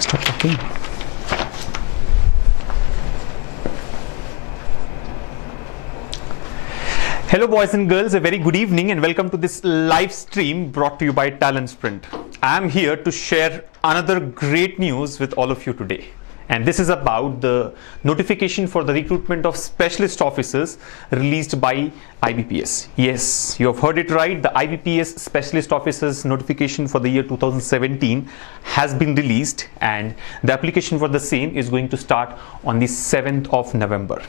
Stop talking. Hello boys and girls, a very good evening and welcome to this live stream brought to you by TalentSprint. I am here to share another great news with all of you today. And this is about the notification for the recruitment of specialist officers released by IBPS. Yes, you have heard it right. The IBPS specialist officers notification for the year 2017 has been released, and the application for the same is going to start on the 7th of November.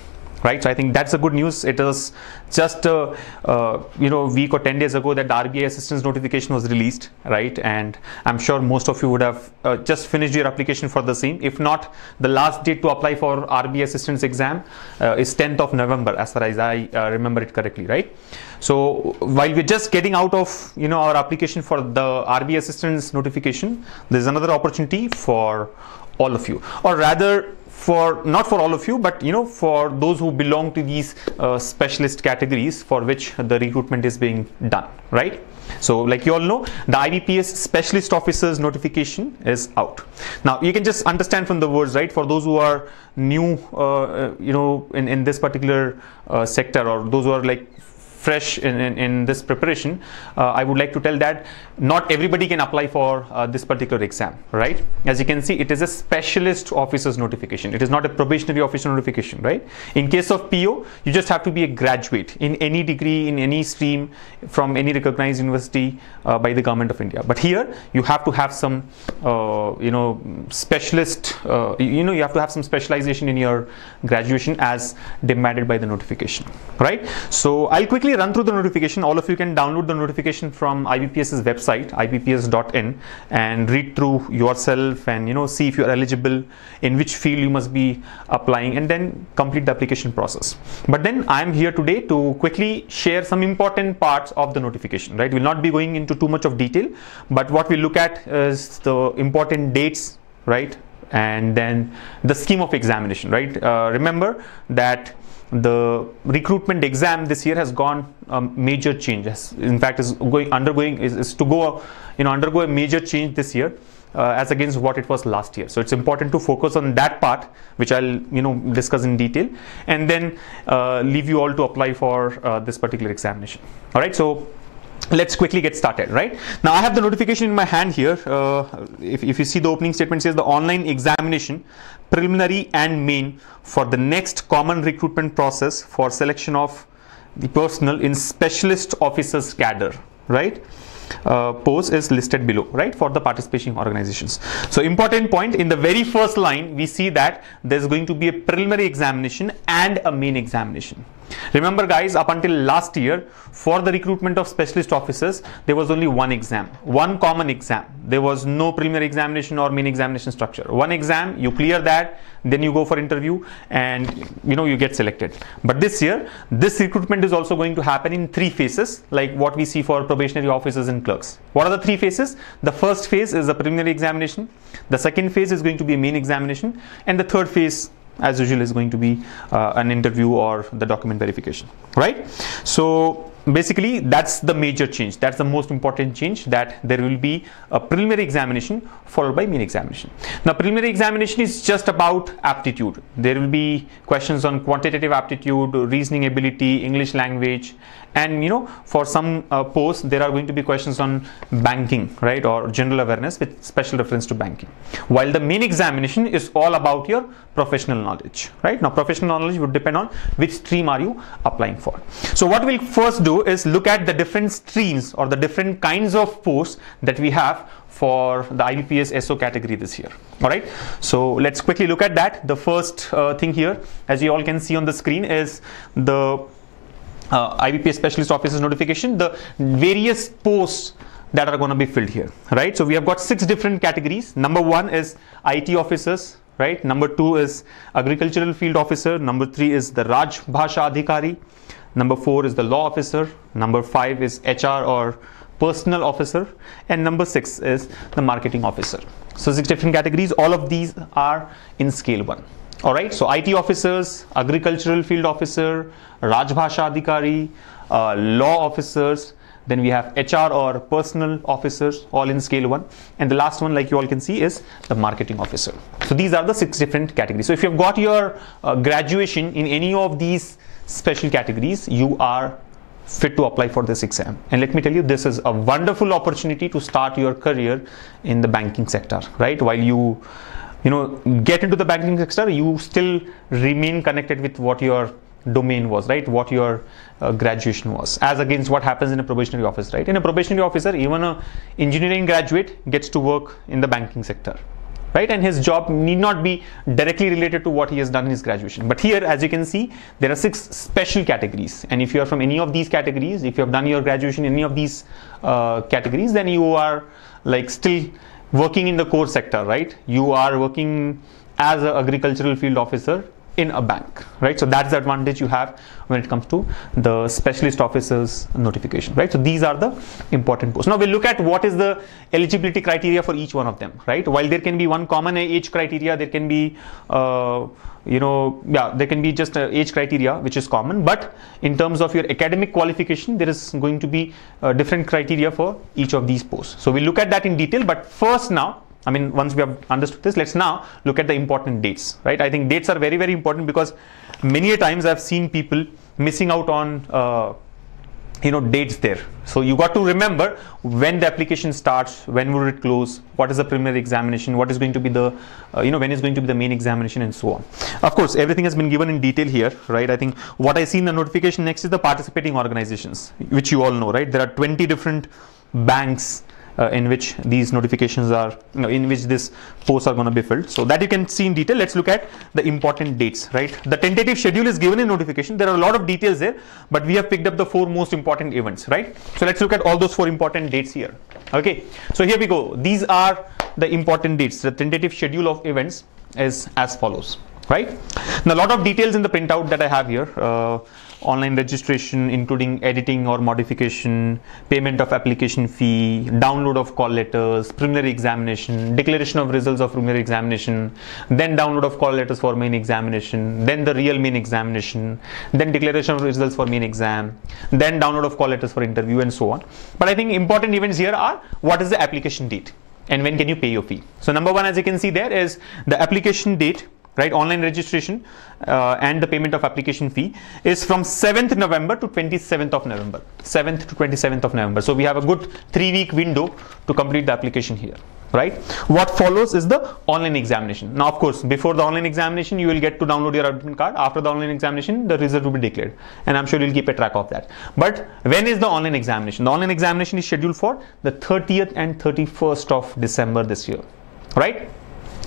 Right, so I think that's a good news. It was just a week or 10 days ago that the RBI assistance notification was released, right? And I'm sure most of you would have just finished your application for the same. If not, the last date to apply for RBI assistance exam is 10th of November, as far as I remember it correctly, right? So while we're just getting out of our application for the RBI assistance notification, there's another opportunity for all of you, or rather, not for all of you, but for those who belong to these specialist categories for which the recruitment is being done, right? So like you all know, the IBPS specialist officers notification is out. Now you can just understand from the words, right? For those who are new in this particular sector, or those who are like fresh in this preparation, I would like to tell that not everybody can apply for this particular exam, right? As you can see, it is a specialist officer's notification. It is not a probationary officer notification, right? In case of PO, you just have to be a graduate in any degree, in any stream, from any recognized university by the Government of India. But here, you have to have some, specialist, you have to have some specialization in your graduation as demanded by the notification, right? So I'll quickly run through the notification. All of you can download the notification from IBPS's website, ibps.in, and read through yourself and see if you're eligible, in which field you must be applying, and then complete the application process. But then I'm here today to quickly share some important parts of the notification, right? We'll not be going into too much of detail, but what we look at is the important dates, right? And then the scheme of examination, right? Remember that the recruitment exam this year has gone major changes. In fact, is to undergo a major change this year as against what it was last year. So it's important to focus on that part, which I'll discuss in detail, and then leave you all to apply for this particular examination. All right, so let's quickly get started. Right now, I have the notification in my hand here. If you see, the opening statement says the online examination, preliminary and main, for the next common recruitment process for selection of the personnel in specialist officers cadre, right? Post is listed below, right, for the participating organizations. So important point, in the very first line we see that there's going to be a preliminary examination and a main examination. Remember guys, up until last year, for the recruitment of specialist officers, there was only one exam, one common exam. There was no preliminary examination or main examination structure. One exam, you clear that, then you go for interview, and you get selected. But this year, this recruitment is also going to happen in 3 phases, like what we see for probationary officers and clerks. What are the 3 phases? The first phase is the preliminary examination. The second phase is going to be a main examination, and the third phase, as usual, is going to be an interview or the document verification, right? So basically, that's the major change. That's the most important change, that there will be a preliminary examination followed by main examination. Now, preliminary examination is just about aptitude. There will be questions on quantitative aptitude, reasoning ability, English language, and for some posts there are going to be questions on banking, right, or general awareness with special reference to banking. While the main examination is all about your professional knowledge, right? Now, professional knowledge would depend on which stream are you applying for. So what we'll first do is look at the different streams or the different kinds of posts that we have for the IBPS SO category this year. All right, so let's quickly look at that. The first thing here, as you all can see on the screen, is the IBPS specialist officers notification, the various posts that are going to be filled here, right? So we have got 6 different categories. Number 1 is IT officers, right? Number 2 is agricultural field officer. Number 3 is the Raj Bhasha Adhikari. Number 4 is the law officer. Number 5 is HR or personal officer, and number 6 is the marketing officer. So 6 different categories. All of these are in scale 1. All right, so IT officers, agricultural field officer, Raj Bhasha Adhikari, law officers, Then we have HR or personal officers, all in scale 1. And the last one, like you all can see, is the marketing officer. So these are the 6 different categories. So if you've got your graduation in any of these special categories, you are fit to apply for this exam. And let me tell you, this is a wonderful opportunity to start your career in the banking sector, right? While you get into the banking sector, you still remain connected with what your domain was, right? What your graduation was, as against what happens in a probationary office, right? In a probationary officer, even an engineering graduate gets to work in the banking sector, right? And his job need not be directly related to what he has done in his graduation. But here, as you can see, there are 6 special categories. And if you are from any of these categories, if you have done your graduation in any of these categories, then you are like still working in the core sector, right? You are working as an agricultural field officer in a bank, right? So that's the advantage you have when it comes to the specialist officers notification, right? So these are the important posts. Now we'll look at what is the eligibility criteria for each one of them, right? While there can be one common age criteria, there can be there can be just age criteria which is common, but in terms of your academic qualification, there is going to be different criteria for each of these posts. So we'll look at that in detail, but first now, once we have understood this, let's now look at the important dates, right? I think dates are very, very important because many a times I've seen people missing out on, dates there. So you got to remember when the application starts, when will it close, what is the preliminary examination, what is going to be the, when is going to be the main examination, and so on. Of course, everything has been given in detail here, right? I think what I see in the notification next is the participating organizations, which you all know, right? There are 20 different banks in which these notifications are, in which this posts are going to be filled. So that you can see in detail. Let's look at the important dates, right? The tentative schedule is given in notification. There are a lot of details there, but we have picked up the 4 most important events, right? So let's look at all those 4 important dates here. Okay, so here we go. These are the important dates. The tentative schedule of events is as follows, right? Now, a lot of details in the printout that I have here. Online registration, including editing or modification, payment of application fee, download of call letters, preliminary examination, declaration of results of preliminary examination, then download of call letters for main examination, then the real main examination, then declaration of results for main exam, then download of call letters for interview, and so on. But I think important events here are, what is the application date and when can you pay your fee? So number 1, as you can see there, is the application date, right? Online registration and the payment of application fee is from 7th November to 27th of November. 7th to 27th of November. So we have a good 3-week window to complete the application here, right? What follows is the online examination. Now, of course, before the online examination, you will get to download your admit card. After the online examination, the result will be declared. And I'm sure you'll keep a track of that. But when is the online examination? The online examination is scheduled for the 30th and 31st of December this year, right?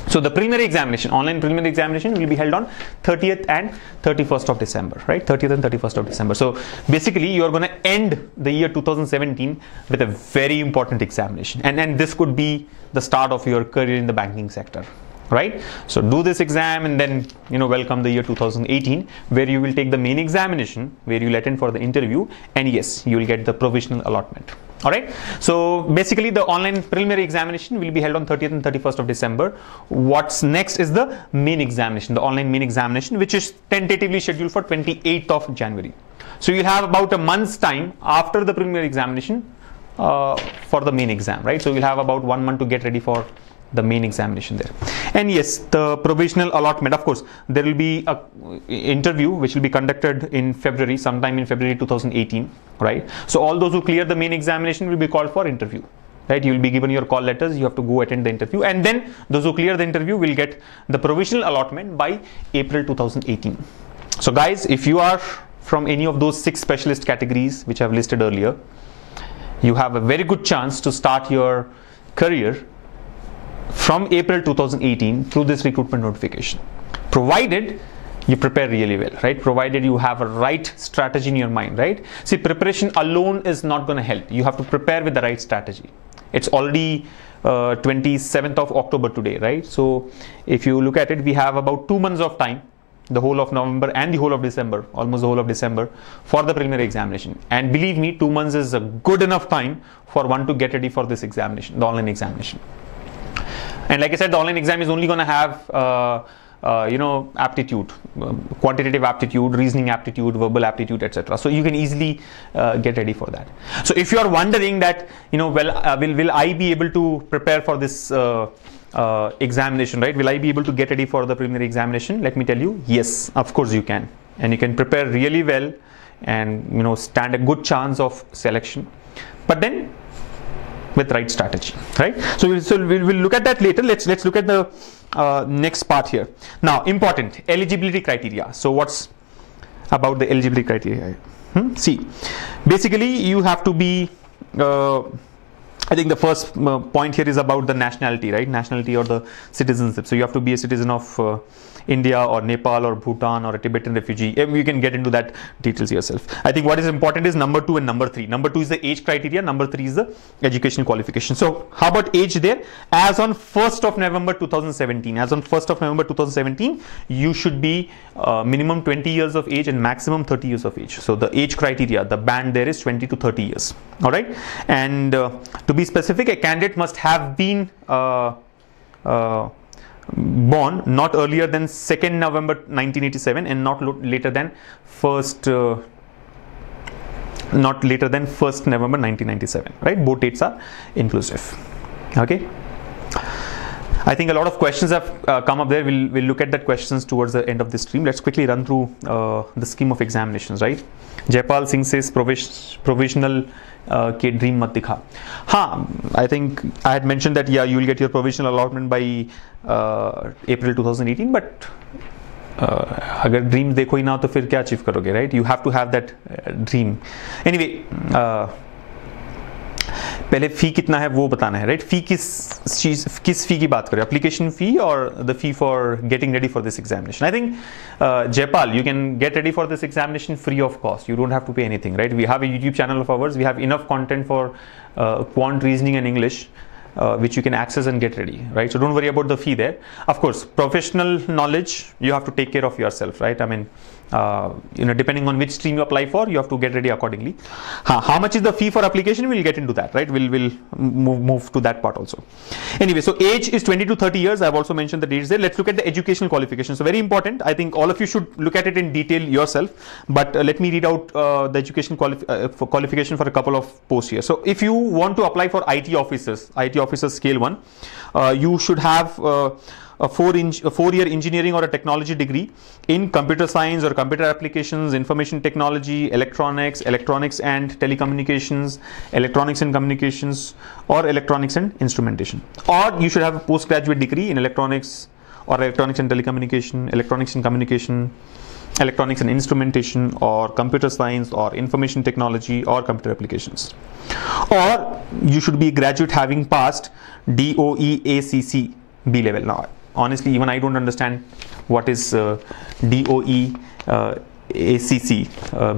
So the preliminary examination, online preliminary examination will be held on 30th and 31st of December, right? 30th and 31st of December. So basically you're going to end the year 2017 with a very important examination. And this could be the start of your career in the banking sector, right? So do this exam and then, welcome the year 2018, where you will take the main examination, where you'll attend for the interview, and yes, you will get the provisional allotment. All right, so basically the online preliminary examination will be held on 30th and 31st of December. What's next is the main examination, the online main examination, which is tentatively scheduled for 28th of January. So you'll have about a month's time after the preliminary examination for the main exam, right? So you'll have about 1 month to get ready for the main examination there. And yes, the provisional allotment, of course, there will be a interview which will be conducted in February, sometime in February 2018, right? So all those who clear the main examination will be called for interview, right? You will be given your call letters, you have to go attend the interview, and then those who clear the interview will get the provisional allotment by April 2018. So guys, if you are from any of those 6 specialist categories which I've listed earlier, you have a very good chance to start your career from April 2018 through this recruitment notification, provided you prepare really well, right? Provided you have a right strategy in your mind, right? See, preparation alone is not going to help. You have to prepare with the right strategy. It's already 27th of October today, right? So if you look at it, we have about 2 months of time, the whole of November and the whole of December, almost the whole of December, for the preliminary examination. And believe me, 2 months is a good enough time for one to get ready for this examination, the online examination. And like I said, the online exam is only going to have aptitude, quantitative aptitude, reasoning aptitude, verbal aptitude, etc. So you can easily get ready for that. So if you are wondering that, will I be able to prepare for this examination, right? Will I be able to get ready for the preliminary examination? Let me tell you, yes, of course you can, and you can prepare really well, and stand a good chance of selection, but then with right strategy, right? So we'll look at that later. Let's look at the next part here. Now, important eligibility criteria. So what's about the eligibility criteria? See, basically you have to be I think the first point here is about the nationality, right? Nationality or the citizenship. So you have to be a citizen of India or Nepal or Bhutan or a Tibetan refugee. You can get into that details yourself. I think what is important is number 2 and number 3. Number 2 is the age criteria. Number 3 is the education qualification. So how about age there? As on 1st of November 2017, as on 1st of November 2017, you should be minimum 20 years of age and maximum 30 years of age. So the age criteria, the band there is 20 to 30 years. All right. And to be specific, a candidate must have been born not earlier than 2nd November 1987 and not later than 1st November 1997, right? Both dates are inclusive. Okay. I think a lot of questions have come up there. We'll look at that questions towards the end of this stream. Let's quickly run through the scheme of examinations, right? Jaipal Singh says provisional ke dream mat dikha. I think I had mentioned that you will get your provisional allotment by April 2018, but अगर dream देखो ही ना तो फिर क्या achieve करोगे, right? You have to have that dream. Anyway, पहले fee कितना है वो बताना है, राइट? फी किस फी की बात करें, एप्लीकेशन फी और the fee for getting ready for this examination? I think Jaipal, you can get ready for this examination free of cost. You don't have to pay anything, right? We have a YouTube channel of ours. We have enough content for quant, reasoning and English, which you can access and get ready, right? So don't worry about the fee there. Of course, professional knowledge, you have to take care of yourself, right? I mean, depending on which stream you apply for, you have to get ready accordingly. How much is the fee for application? We'll get into that, right? We'll move to that part also. Anyway, so age is 20 to 30 years. I've also mentioned the dates there. Let's look at the educational qualifications. So very important. I think all of you should look at it in detail yourself, but let me read out the education qualification for a couple of posts here. So if you want to apply for IT officers scale 1, you should have a 4-year engineering or a technology degree in computer science or computer applications, information technology, electronics and telecommunications, electronics and communications, or electronics and instrumentation. Or you should have a postgraduate degree in electronics or electronics and telecommunication, electronics and communication, electronics and instrumentation, or computer science or information technology or computer applications. Or you should be a graduate having passed DOE ACC B level. Now, honestly, even I don't understand what is DOE ACC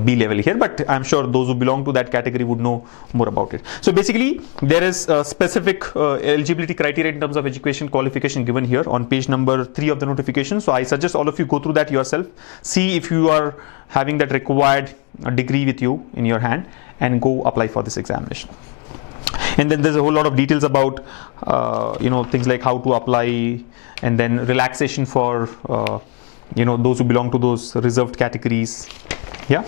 B level here, but I'm sure those who belong to that category would know more about it. So basically, there is a specific eligibility criteria in terms of education qualification given here on page number 3 of the notification. So I suggest all of you go through that yourself, see if you are having that required degree with you in your hand, and go apply for this examination. And then there's a whole lot of details about things like how to apply, and then relaxation for those who belong to those reserved categories. Yeah,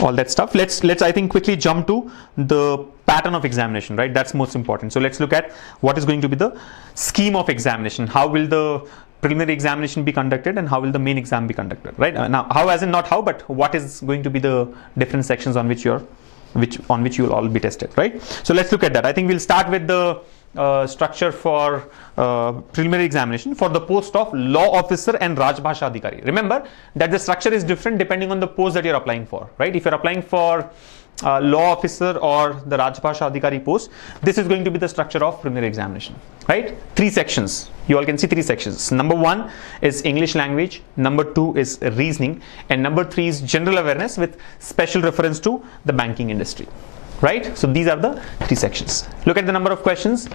all that stuff. Let's I think quickly jump to the pattern of examination, right? That's most important. So let's look at what is going to be the scheme of examination. How will the preliminary examination be conducted and how will the main exam be conducted, right? Now, how as in not how, but what is going to be the different sections on which you will all be tested, right? So let's look at that. I think we'll start with the structure for preliminary examination for the post of law officer and Rajbhasha Adhikari. Remember that the structure is different depending on the post that you're applying for, right? If you're applying for law officer or the Rajbhasha Adhikari post, this is going to be the structure of preliminary examination, right? 3 sections. You all can see 3 sections. Number 1 is English language, number 2 is reasoning, and number 3 is general awareness with special reference to the banking industry, right? So these are the 3 sections. Look at the number of questions.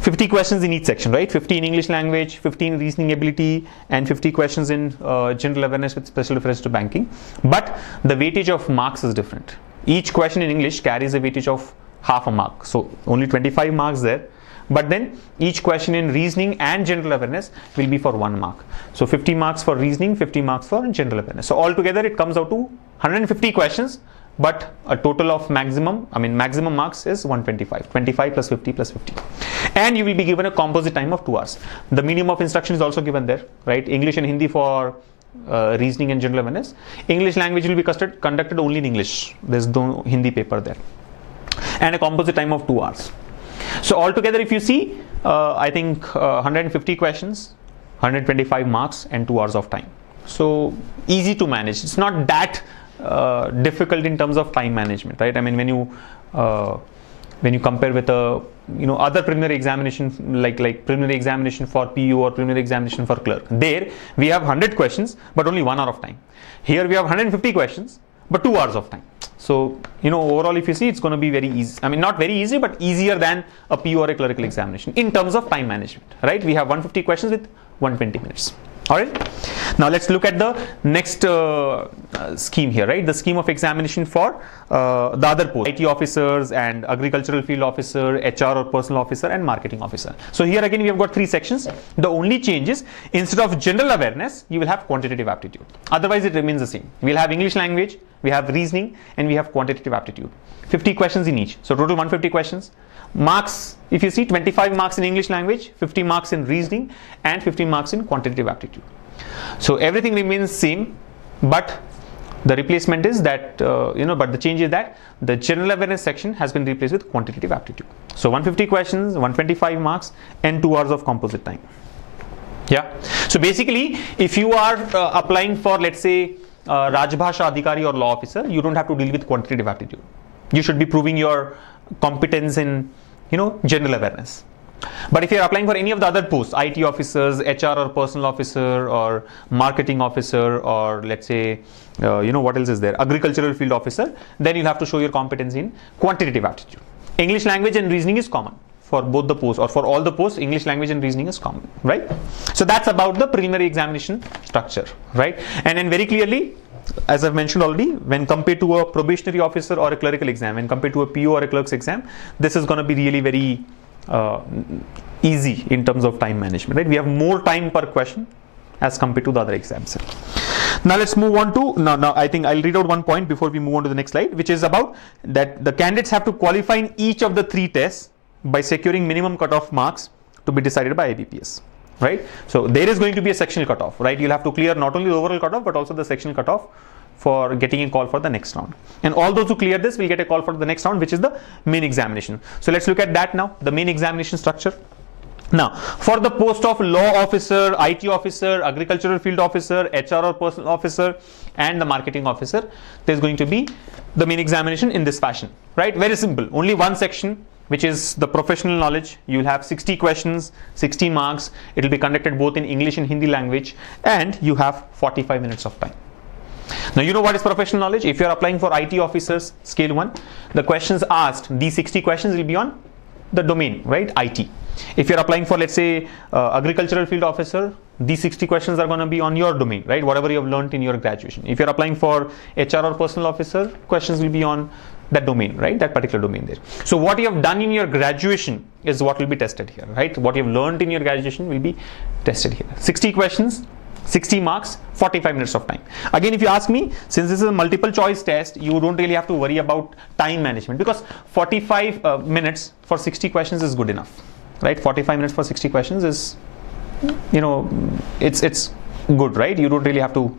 50 questions in each section, right? 50 in English language, 15 reasoning ability, and 50 questions in general awareness with special reference to banking. But the weightage of marks is different. Each question in English carries a weightage of half a mark. So only 25 marks there. but then each question in reasoning and general awareness will be for 1 mark. So 50 marks for reasoning, 50 marks for general awareness. So altogether it comes out to 150 questions, but a total of maximum marks is 125, 25 plus 50 plus 50. And you will be given a composite time of 2 hours. The minimum of instruction is also given there, right? English and Hindi for reasoning and general awareness. English language will be conducted only in English. There's no Hindi paper there. And a composite time of 2 hours. So altogether, if you see, I think 150 questions, 125 marks and 2 hours of time. So easy to manage. It's not that difficult in terms of time management, right? I mean, when you compare with other preliminary examination like preliminary examination for PU or preliminary examination for clerk, there we have 100 questions but only 1 hour of time. Here we have 150 questions but 2 hours of time. So overall, if you see, it's going to be very easy. I mean, not very easy, but easier than a PU or a clerical examination in terms of time management, right? We have 150 questions with 120 minutes. All right. Now let's look at the next scheme here, right? The scheme of examination for the other posts, IT officers and agricultural field officer, HR or personal officer, and marketing officer. So here again we have got 3 sections. The only change is, instead of general awareness, you will have quantitative aptitude. Otherwise it remains the same. We'll have English language, we have reasoning, and we have quantitative aptitude. 50 questions in each. So total 150 questions. Marks, if you see, 25 marks in English language, 50 marks in reasoning, and 50 marks in quantitative aptitude. So everything remains same, but the replacement is that, but the change is that the general awareness section has been replaced with quantitative aptitude. So 150 questions, 125 marks, and 2 hours of composite time. Yeah. So basically, if you are applying for, let's say, Rajbhasha Adhikari or law officer, you don't have to deal with quantitative aptitude. You should be proving your competence in general awareness. But if you're applying for any of the other posts, IT officers, HR or personal officer, or marketing officer, or let's say what else is there, agricultural field officer, then you'll have to show your competence in quantitative aptitude. English language and reasoning is common for both the posts, or for all the posts. English language and reasoning is common, right? So that's about the preliminary examination structure, right? And then very clearly, as I've mentioned already, when compared to a probationary officer or a clerical exam, when compared to a PO or a clerk's exam, this is going to be really very easy in terms of time management, right? We have more time per question as compared to the other exams. Now let's move on to, now I think I'll read out one point before we move on to the next slide, which is about that the candidates have to qualify in each of the 3 tests by securing minimum cutoff marks to be decided by IBPS. Right? So there is going to be a sectional cutoff, right? You'll have to clear not only the overall cutoff but also the sectional cutoff for getting a call for the next round. And all those who clear this will get a call for the next round, which is the main examination. So let's look at that now, the main examination structure. Now, for the post of law officer, IT officer, agricultural field officer, HR or personal officer, and the marketing officer, there's going to be the main examination in this fashion, right? Very simple. Only one section, which is the professional knowledge. You will have 60 questions, 60 marks. It will be conducted both in English and Hindi language, and you have 45 minutes of time. Now, you know what is professional knowledge? If you are applying for IT officers, scale 1, the questions asked, these 60 questions will be on the domain, right? IT. If you're applying for, let's say, agricultural field officer, these 60 questions are going to be on your domain, right? Whatever you have learned in your graduation. If you're applying for HR or personal officer, questions will be on that domain, right? That particular domain there. So what you have done in your graduation is what will be tested here, right? What you have learned in your graduation will be tested here. 60 questions, 60 marks, 45 minutes of time. Again, if you ask me, since this is a multiple choice test, you don't really have to worry about time management, because 45 minutes for 60 questions is good enough, right? 45 minutes for 60 questions is, it's good, right? You don't really have to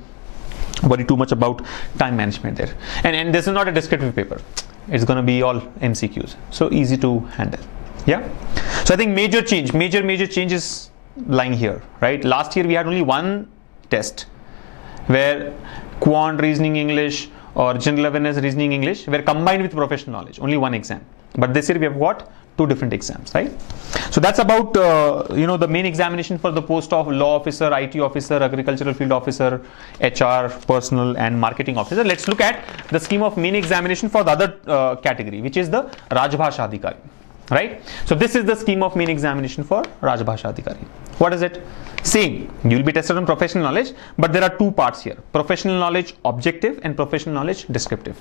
worry too much about time management there. And this is not a descriptive paper. It's going to be all MCQs. So easy to handle. Yeah. So I think major change is lying here, right? Last year we had only one test where quant reasoning English or general awareness reasoning English were combined with professional knowledge, only one exam. But this year we have got 2 different exams, right? So that's about the main examination for the post of law officer, IT officer, agricultural field officer, HR, personal, and marketing officer. Let's look at the scheme of main examination for the other category, which is the Rajbhasha Adhikari, right? So this is the scheme of main examination for Rajbhasha Adhikari. What is it? Same, you will be tested on professional knowledge, but there are 2 parts here: professional knowledge objective and professional knowledge descriptive.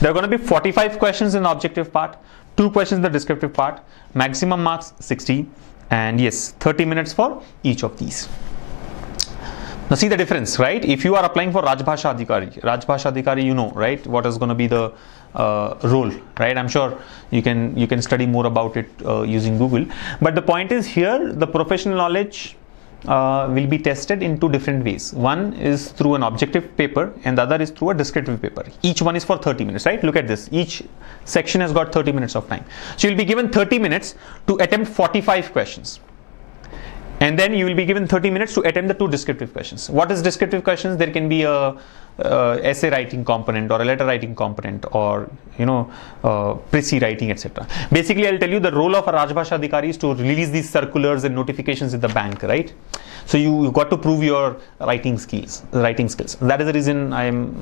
There are going to be 45 questions in the objective part, 2 questions in the descriptive part, maximum marks 60, and yes, 30 minutes for each of these. Now see the difference, right? If you are applying for Rajbhasha Adhikari, you know, right, what is going to be the role, right? I'm sure you can study more about it using Google. But the point is here, the professional knowledge will be tested in 2 different ways. One is through an objective paper and the other is through a descriptive paper. Each one is for 30 minutes, right? Look at this. Each section has got 30 minutes of time. So you'll be given 30 minutes to attempt 45 questions. And then you will be given 30 minutes to attempt the 2 descriptive questions. What is descriptive questions? There can be a essay writing component or a letter writing component, or précis writing, etc. Basically, I'll tell you the role of a Rajbhasha Adhikari is to release these circulars and notifications in the bank, right? So you got to prove your writing skills. That is the reason I am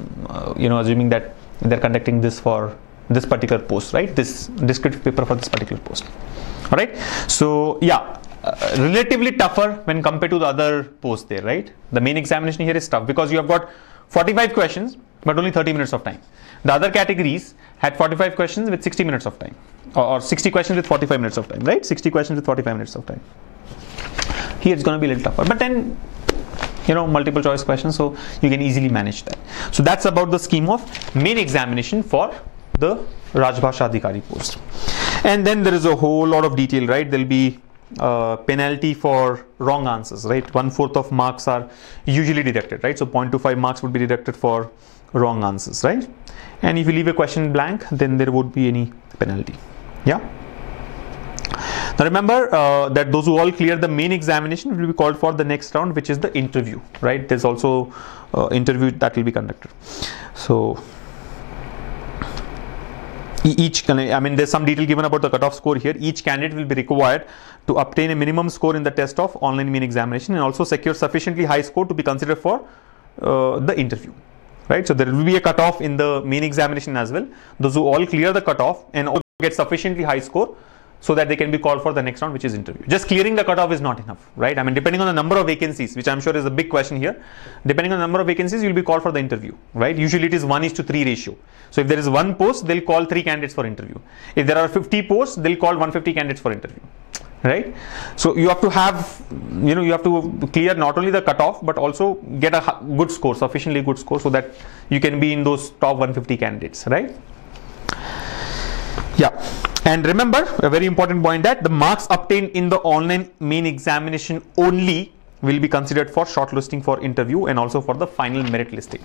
assuming that they're conducting this for this particular post, right? This descriptive paper for this particular post. All right. So yeah. Relatively tougher when compared to the other posts there, right? The main examination here is tough because you have got 45 questions but only 30 minutes of time. The other categories had 45 questions with 60 minutes of time, or 60 questions with 45 minutes of time, right? 60 questions with 45 minutes of time. Here it's going to be a little tougher, but then multiple choice questions, so you can easily manage that. So that's about the scheme of main examination for the Rajbhasha Adhikari post. And then there is a whole lot of detail, right? There'll be penalty for wrong answers, right? 1/4 of marks are usually deducted, right? So 0.25 marks would be deducted for wrong answers, right? And if you leave a question blank, then there would be any penalty. Yeah. Now remember that those who all clear the main examination will be called for the next round, which is the interview, right? There's also interview that will be conducted. So there's some detail given about the cutoff score here. Each candidate will be required to obtain a minimum score in the test of online main examination and also secure sufficiently high score to be considered for the interview, right? So there will be a cutoff in the main examination as well. Those who all clear the cutoff and all get sufficiently high score so that they can be called for the next round, which is interview. Just clearing the cutoff is not enough, right? Depending on the number of vacancies, which I'm sure is a big question here, depending on the number of vacancies, you'll be called for the interview, right? Usually it is 1:3 ratio. So if there is 1 post, they'll call 3 candidates for interview. If there are 50 posts, they'll call 150 candidates for interview, right? So you have to have, you have to clear not only the cutoff, but also get a good score, sufficiently good score, so that you can be in those top 150 candidates, right? Yeah. And remember, a very important point, that the marks obtained in the online main examination only will be considered for shortlisting for interview and also for the final merit listing.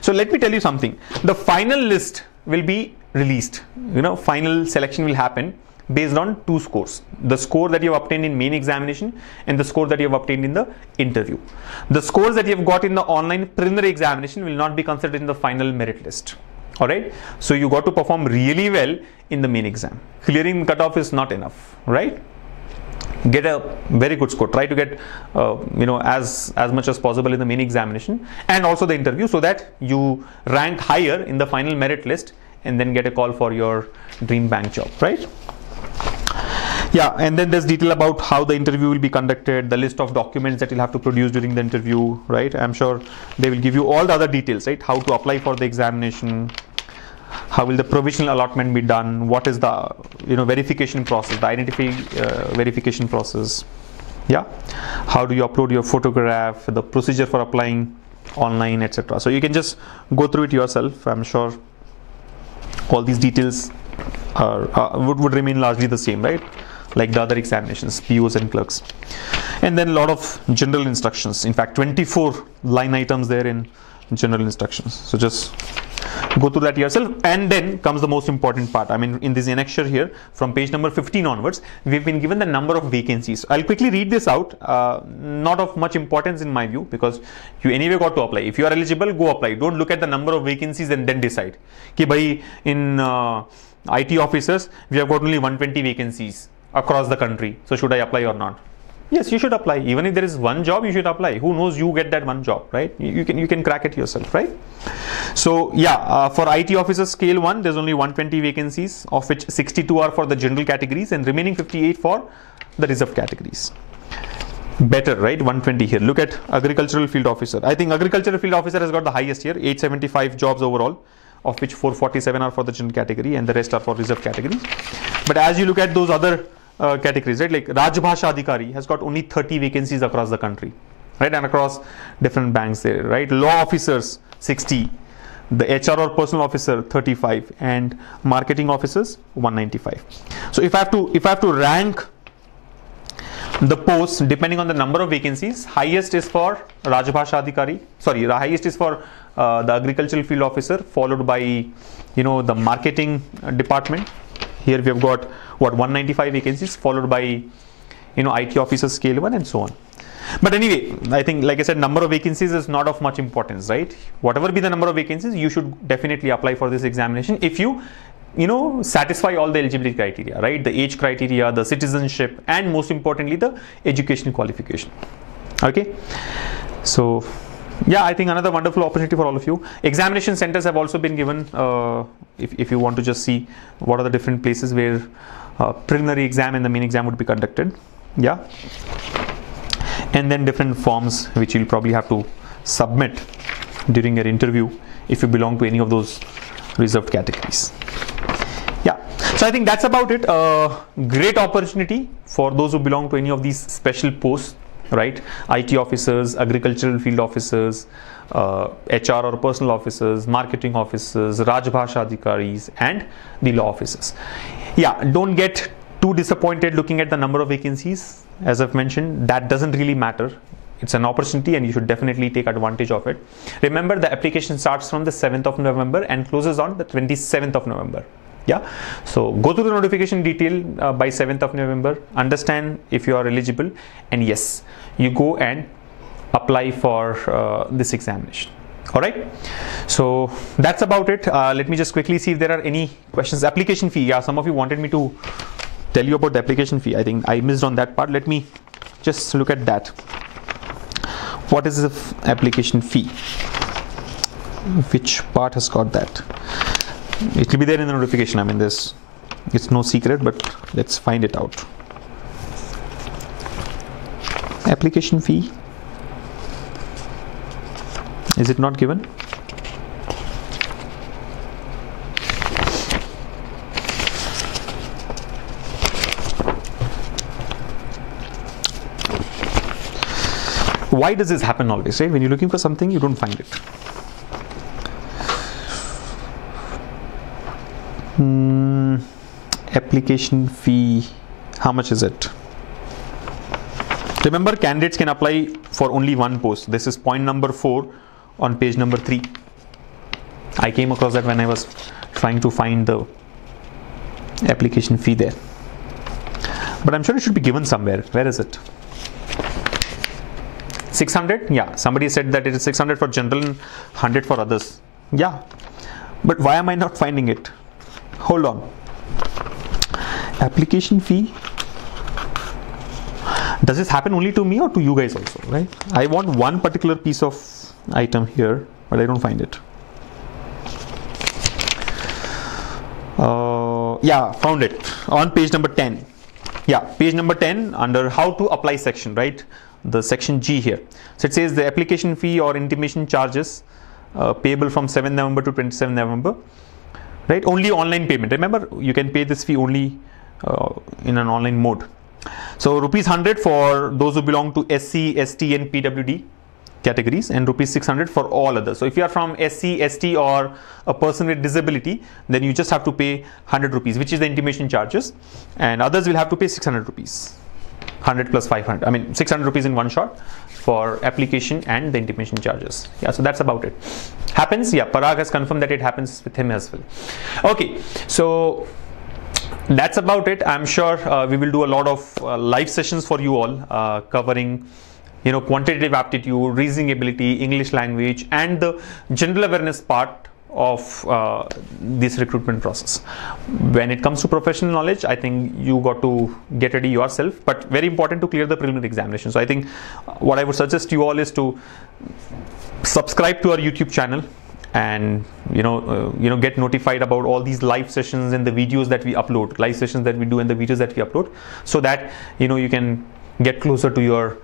So let me tell you something. The final list will be released. Final selection will happen based on 2 scores. The score that you have obtained in main examination and the score that you have obtained in the interview. The scores that you have got in the online preliminary examination will not be considered in the final merit list. All right. So you got to perform really well in the main exam. Clearing cutoff is not enough, right? Get a very good score. Try to get as much as possible in the main examination and also the interview, so that you rank higher in the final merit list and then get a call for your dream bank job, right? Yeah, and then there's detail about how the interview will be conducted, the list of documents that you'll have to produce during the interview, right? I'm sure they will give you all the other details, right? How to apply for the examination, how will the provisional allotment be done, what is the verification process, the identity verification process, yeah, how do you upload your photograph, the procedure for applying online, etc. So you can just go through it yourself. I'm sure all these details would remain largely the same, right, like the other examinations, POs and clerks. And then a lot of general instructions, in fact 24 line items there in general instructions. So just go through that yourself. And then comes the most important part. In this annexure here, from page number 15 onwards, we've been given the number of vacancies. I'll quickly read this out. Not of much importance in my view, because you anyway got to apply. If you are eligible, go apply. Don't look at the number of vacancies and then decide ki bhai, in IT officers we have got only 120 vacancies across the country, so should I apply or not? Yes, you should apply. Even if there is 1 job, you should apply. Who knows, you get that 1 job, right? You can crack it yourself, right? So yeah, for IT officer scale 1, there's only 120 vacancies, of which 62 are for the general categories and remaining 58 for the reserved categories. Better, right? 120 here. Look at agricultural field officer. I think agricultural field officer has got the highest here, 875 jobs overall, of which 447 are for the general category and the rest are for reserved categories. But as you look at those other categories, right, like Rajbhasha Adhikari has got only 30 vacancies across the country, right, and across different banks there, right. Law officers 60, the HR or personal officer 35, and marketing officers 195. So if I have to rank the posts depending on the number of vacancies, highest is for Rajbhasha Adhikari, sorry, highest is for the agricultural field officer, followed by the marketing department. Here we have got what, 195 vacancies, followed by IT officer scale 1, and so on. But anyway, I think, like I said, number of vacancies is not of much importance, right? Whatever be the number of vacancies, you should definitely apply for this examination if you satisfy all the eligibility criteria, right? The age criteria, the citizenship, and most importantly, the educational qualification. Okay, so yeah, I think another wonderful opportunity for all of you. Examination centers have also been given, if you want to just see what are the different places where preliminary exam and the main exam would be conducted. Yeah, and then different forms which you'll probably have to submit during your interview if you belong to any of those reserved categories. Yeah, so I think that's about it. Great opportunity for those who belong to any of these special posts, right? IT officers, agricultural field officers, HR or personal officers, marketing officers, Rajbhasha Adhikaris, and the law officers. Yeah, don't get too disappointed looking at the number of vacancies. As I've mentioned, that doesn't really matter. It's an opportunity and you should definitely take advantage of it. Remember, the application starts from the 7th of November and closes on the 27th of November. Yeah, so go through the notification detail by 7th of November, understand if you are eligible, and yes, you go and apply for this examination. All right, so that's about it. Let me just quickly see if there are any questions. Application fee, yeah, some of you wanted me to tell you about the application fee. I think I missed on that part. Let me just look at that. What is the application fee? Which part has got that? It will be there in the notification. I mean, it's no secret, but let's find it out. Application fee. Is it not given? Why does this happen always, right? When you're looking for something, you don't find it. Application fee, how much is it? Remember, candidates can apply for only one post. This is point number 4 on page number 3. I came across that when I was trying to find the application fee there. But I'm sure it should be given somewhere. Where is it? 600? Yeah, somebody said that it is 600 for general and 100 for others. Yeah, but why am I not finding it? Hold on. Application fee. Does this happen only to me or to you guys also, right? I want one particular piece of item here, but I don't find it. Yeah, found it on page number 10. Yeah, page number 10 under how to apply section, right? The section G here. So it says the application fee or intimation charges payable from 7th November to 27th November, right? Only online payment. Remember, you can pay this fee only in an online mode. So rupees 100 for those who belong to SC, ST and PWD categories, and rupees 600 for all others. So if you are from SC, ST or a person with disability, then you just have to pay 100 rupees, which is the intimation charges, and others will have to pay 600 rupees. 100 plus 500, I mean 600 rupees in one shot for application and the intimation charges. Yeah, so that's about it. Happens? Yeah, Parag has confirmed that it happens with him as well. Okay, so that's about it. I'm sure we will do a lot of live sessions for you all covering quantitative aptitude, reasoning ability, English language, and the general awareness part of this recruitment process. When it comes to professional knowledge, I think you got to get ready yourself, but very important to clear the preliminary examination. So I think what I would suggest you all is to subscribe to our YouTube channel and get notified about all these live sessions and the videos that we upload, live sessions that we do and the videos that we upload, so that you can get closer to your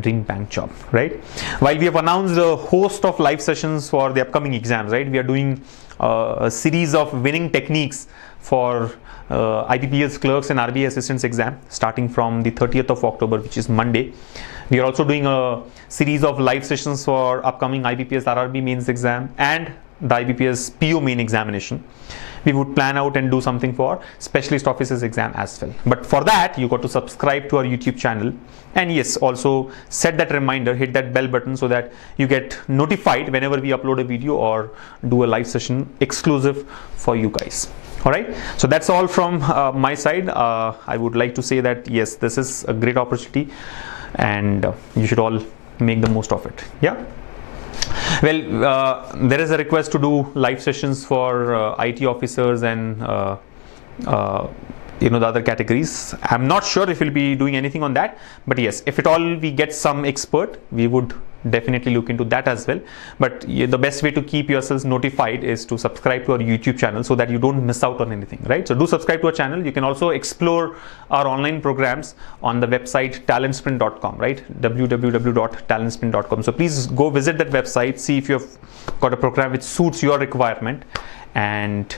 dream bank job, right? While we have announced a host of live sessions for the upcoming exams, right? We are doing a series of winning techniques for IBPS clerks and RBA assistants exam starting from the 30th of October, which is Monday. We are also doing a series of live sessions for upcoming IBPS RRB mains exam and the IBPS PO main examination. We would plan out and do something for specialist officers exam as well. But for that, you got to subscribe to our YouTube channel, and yes, also set that reminder, hit that bell button so that you get notified whenever we upload a video or do a live session exclusive for you guys. All right, so that's all from my side. I would like to say that yes, this is a great opportunity and you should all make the most of it. Yeah. Well, there is a request to do live sessions for IT officers and the other categories. I'm not sure if we'll be doing anything on that, but yes, if at all we get some expert, we would definitely look into that as well. But the best way to keep yourselves notified is to subscribe to our YouTube channel so that you don't miss out on anything, right? So do subscribe to our channel. You can also explore our online programs on the website talentsprint.com, right? www.talentsprint.com. So please go visit that website, see if you've got a program which suits your requirement, and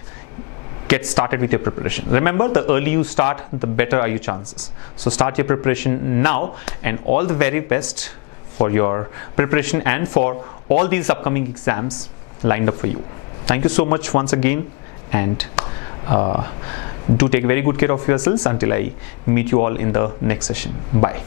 get started with your preparation. Remember, the early you start, the better are your chances. So start your preparation now, and all the very best for your preparation and for all these upcoming exams lined up for you. Thank you so much once again, and do take very good care of yourselves until I meet you all in the next session. Bye.